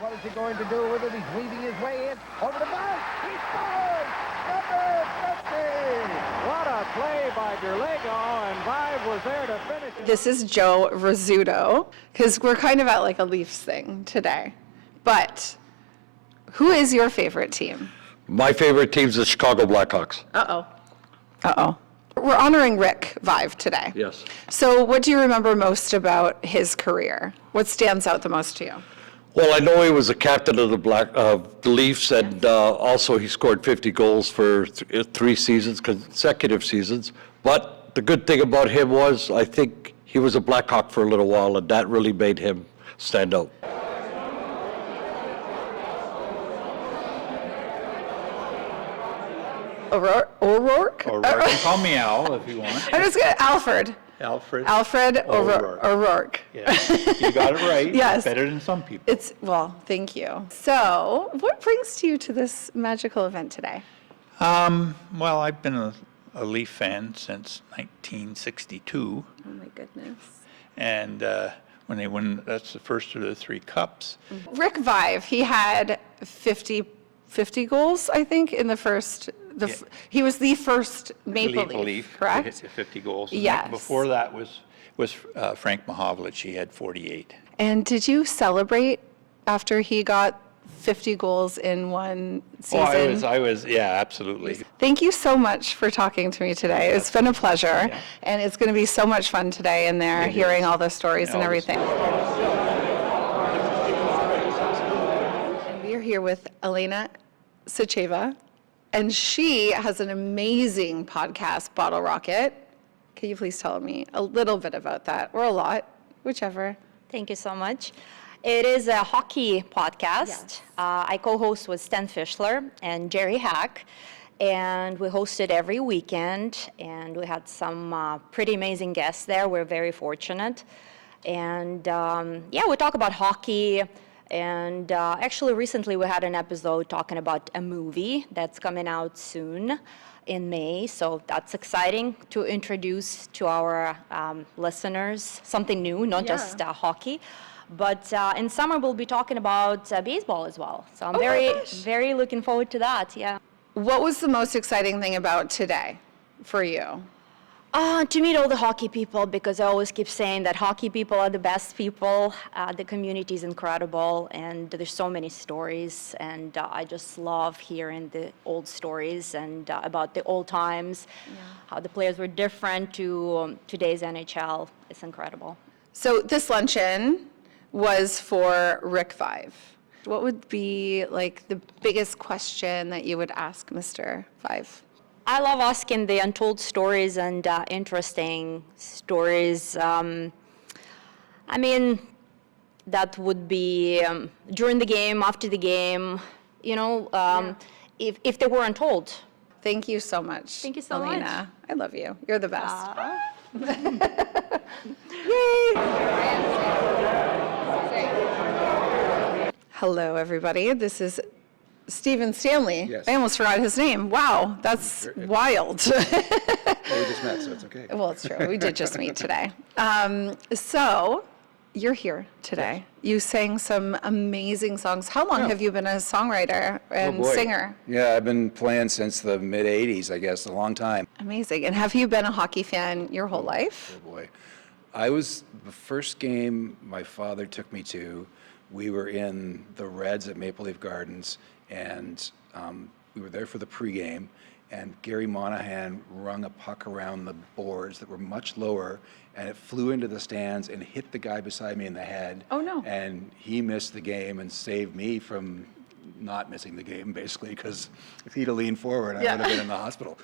What is he going to do with it? He's weaving his way in. Over the bar. He scores! Number 50! What a play by Derlego, and Vive was there to finish it. This is Joe Rizzuto, because we're kind of at like a Leafs thing today. But who is your favorite team? My favorite team's the Chicago Blackhawks. Uh-oh. We're honoring Rick Vive today. Yes. So what do you remember most about his career? What stands out the most to you? Well, I know he was the captain of the Leafs, and also he scored 50 goals for 3 seasons, consecutive seasons. But the good thing about him was, I think he was a Blackhawk for a little while, and that really made him stand out. O'Rourke? Or you can call me Al if you want. I'm just going to, Alfred O'Rourke. Yeah, you got it right. Yes. Better than some people. Well, thank you. So, what brings you to this magical event today? Well, I've been a Leaf fan since 1962. Oh my goodness. And when they won, that's the first of the 3 cups. Rick Vive, he had 50 goals, I think, in the first. He was the first Maple Leaf, correct? To hit 50 goals. And Yes. Before that was Frank Mahovlich. He had 48. And did you celebrate after he got 50 goals in one season? I was, yeah, absolutely. Thank you so much for talking to me today. It's been a pleasure, and it's going to be so much fun today in there, hearing all the stories and everything. And we are here with Elena Sacheva, and she has an amazing podcast, Bottle Rocket. Can you please tell me a little bit about that, or a lot, whichever? Thank you so much. It is a hockey podcast. Yes. I co-host with Stan Fischler and Jerry Hack, and we host it every weekend, and we had some pretty amazing guests there. We're very fortunate. And we talk about hockey, and actually recently we had an episode talking about a movie that's coming out soon in May, so that's exciting to introduce to our listeners something new, not just hockey. But in summer, we'll be talking about baseball as well. So I'm very looking forward to that, yeah. What was the most exciting thing about today for you? To meet all the hockey people, because I always keep saying that hockey people are the best people. The community is incredible, and there's so many stories, and I just love hearing the old stories and about the old times, how the players were different to today's NHL. It's incredible. So this luncheon was for Rick Vive. What would be like the biggest question that you would ask Mr. Vive? I love asking the untold stories and interesting stories. I mean, that would be during the game, after the game, if they were untold. Thank you so much. Thank you so Elena. much. I love you. You're the best. Hello, everybody. This is Stephen Stanley. Yes. I almost forgot his name. Wow, that's wild. Well, we just met, so it's okay. Well, it's true. We did just meet today. So you're here today. You sang some amazing songs. How long have you been a songwriter and singer? Yeah, I've been playing since the mid-'80s, I guess, a long time. Amazing. And have you been a hockey fan your whole life? Oh, boy. The first game my father took me to, we were in the Reds at Maple Leaf Gardens, and we were there for the pregame, and Gary Monahan rung a puck around the boards that were much lower, and it flew into the stands and hit the guy beside me in the head. Oh, no. And he missed the game and saved me from not missing the game, basically, because if he'd have leaned forward, I would have been in the hospital.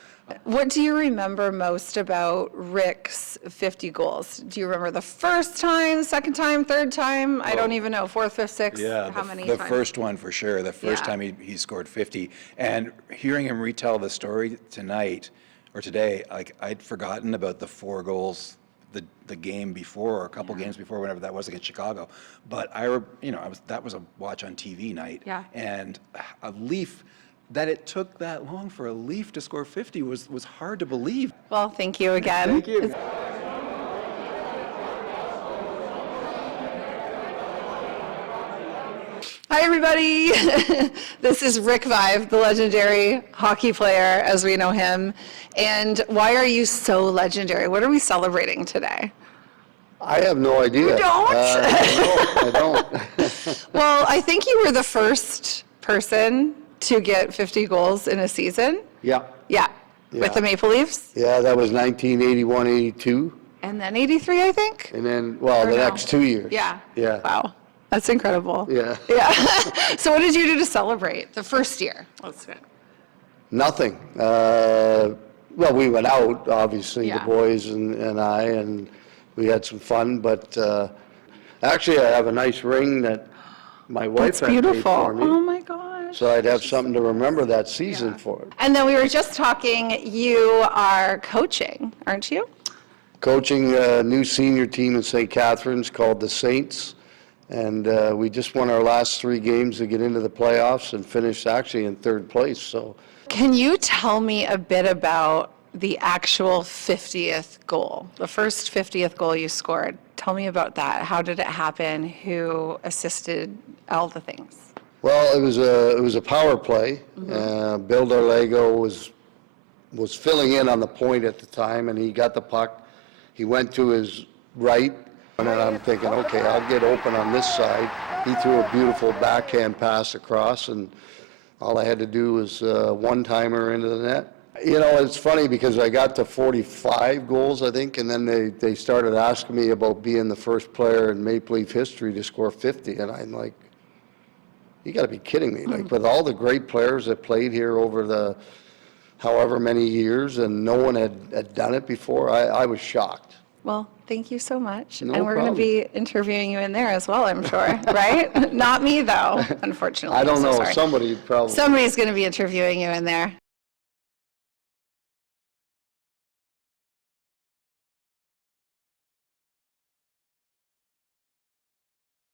What do you remember most about Rick's 50 goals? Do you remember the first time, second time, third time? I don't even know, fourth, fifth, sixth? Yeah, how many the times? first one for sure. The first time he scored 50. And hearing him retell the story tonight, or today, like I'd forgotten about the 4 goals the game before, or a couple games before, whenever that was against Chicago. But that was a watch on TV night. Yeah. And a Leaf, that it took that long for a Leaf to score 50 was hard to believe. Well, thank you again. Thank you. Hi, everybody. This is HALVaive, the legendary hockey player as we know him. And why are you so legendary? What are we celebrating today? I have no idea. You don't? No, I don't. Well, I think you were the first person to get 50 goals in a season. Yeah, Yeah, Yeah. with the Maple Leafs. yeah, that was 1981, 82. And then 83, I think. And then, well, Or the no? next 2 years. Yeah. Yeah. Wow. That's incredible. Yeah. Yeah. So what did you do to celebrate the first year? Let's do it. Nothing. Well, we went out, obviously, the Yeah. boys and I, and we had some fun, but actually, I have a nice ring that my wife That's had made beautiful. for Oh, me. my gosh. So I'd have something to remember that season for it. And then we were just talking, you are coaching, aren't you? Coaching a new senior team in St. Catharines called the Saints, and we just won our last 3 games to get into the playoffs and finished actually in 3rd place, so. Can you tell me a bit about the actual 50th goal, the first 50th goal you scored? Tell me about that. How did it happen? Who assisted? All the things. Well, it was a power play. Bill Darlego was filling in on the point at the time, and he got the puck. He went to his right, and then I'm thinking, okay, I'll get open on this side. He threw a beautiful backhand pass across, and all I had to do was one-timer into the net. You know, it's funny because I got to 45 goals, I think, and then they started asking me about being the first player in Maple Leaf history to score 50, and I'm like, you got to be kidding me. Like, with all the great players that played here over the however many years, and no one had done it before, I was shocked. Well, thank you so much. No and we're going to be interviewing you in there as well, I'm sure, right? Not me, though, unfortunately. I don't I'm so know, sorry. somebody probably. Somebody's going to be interviewing you in there.